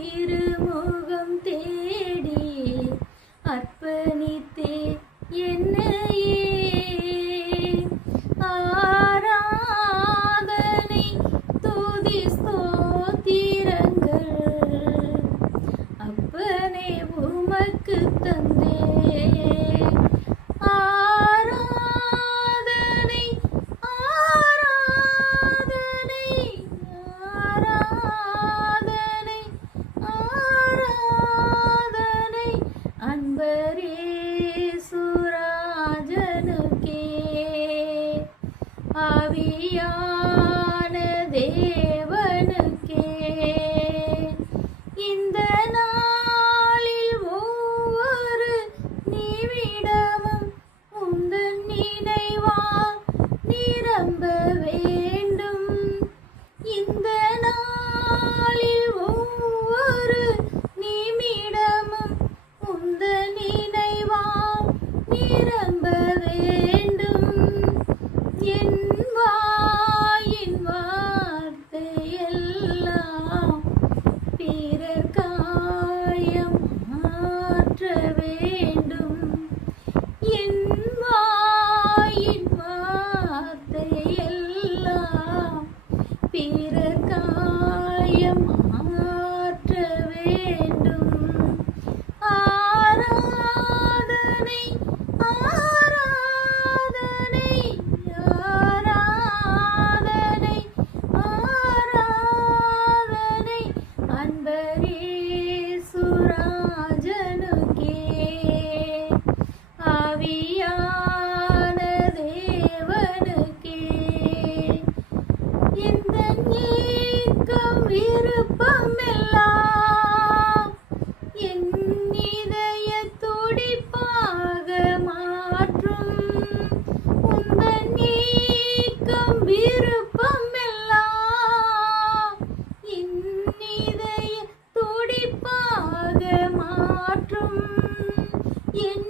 திருமுகம் தேடி அர்ப்பணித்தே என்னையே ஆராதனை துதி ஸ்தோத்திரங்கள் அப்பனே உமக்கு தந்தே ஆராதனை ஆராதனை ஆராதனை ஆராதனை அன்பரே சுராஜனுக்கே ஆவியான தேவனுக்கே இந்த நாளில் ஒவ்வொரு நிமிடமும் உந்தன் நினைவால் நிரம்ப வேண்டும். இந்த நாளில் ஒவ்வொரு நிமிடமும் உந்தன் நினைவால் நிரம்ப வேண்டும். என் வாயின் வார்த்தையெல்லாம் பிறர் காயம் மாற்ற வேண்டும். என் வாயின் வார்த்தையெல்லாம் பிறர் காயம் மாற்ற வேண்டும். ஆராதனை ஆராதனை ஆராதனை ஆராதனை அன்பரே சுராஜனுக்கே ஆவியான தேவனுக்கே எந்த ஏக்கம் விருப்பமெல்லாம் என் இதய துடிப்பாக மாற்றும். உந்தன் ஏக்கம் விருப்பமெல்லாம் என் இதய துடிப்பாக மாற்றும். என்